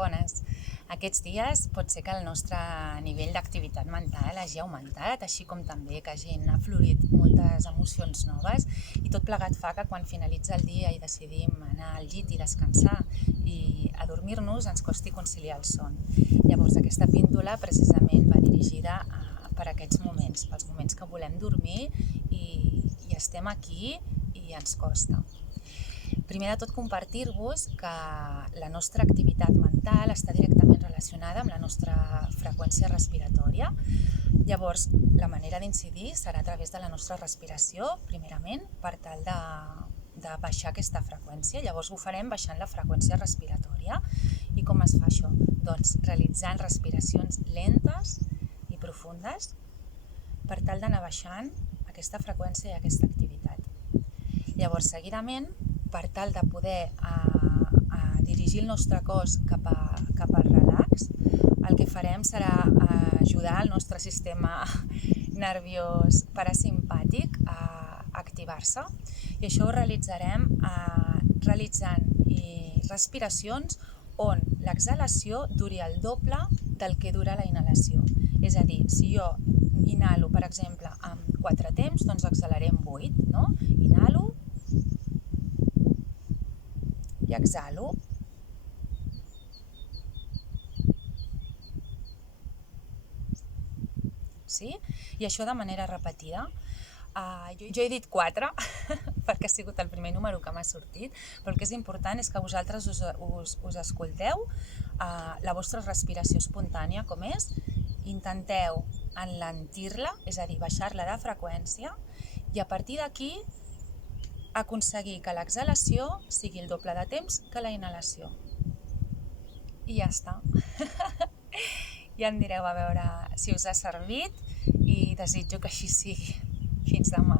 Bones. Aquests dies pot ser que el nostre nivell d'activitat mental hagi augmentat, així com també que hagin aflorit moltes emocions noves, i tot plegat fa que quan finalitza el dia i decidim anar al llit i descansar i adormir-nos ens costi conciliar el son. Llavors aquesta píndola precisament va dirigida per aquests moments, pels moments que volem dormir i estem aquí i ens costa. Primer de tot, compartir-vos que la nostra activitat mental està directament relacionada amb la nostra freqüència respiratòria. Llavors, la manera d'incidir serà a través de la nostra respiració, primerament, per tal de baixar aquesta freqüència. Llavors ho farem baixant la freqüència respiratòria. I com es fa això? Doncs realitzant respiracions lentes i profundes per tal d'anar baixant aquesta freqüència i aquesta activitat. Llavors, seguidament, per tal de poder dirigir el nostre cos cap al relax, el que farem serà ajudar el nostre sistema nerviós parasimpàtic a activar-se, i això ho realitzarem realitzant respiracions on l'exhalació duri el doble del que dura la inhalació. És a dir, si jo inhalo, per exemple, amb 4 temps, doncs exhalaré amb 8, no? Inhalo i exhalo. Sí? I això de manera repetida. Jo he dit 4 perquè ha sigut el primer número que m'ha sortit, però el que és important és que vosaltres us escolteu la vostra respiració espontània com és, intenteu enlentir-la, és a dir, baixar-la de freqüència, i a partir d'aquí aconseguir que l'exhalació sigui el doble de temps que la inhalació. I ja està. Ja em direu a veure si us ha servit i desitjo que així sigui. Fins demà.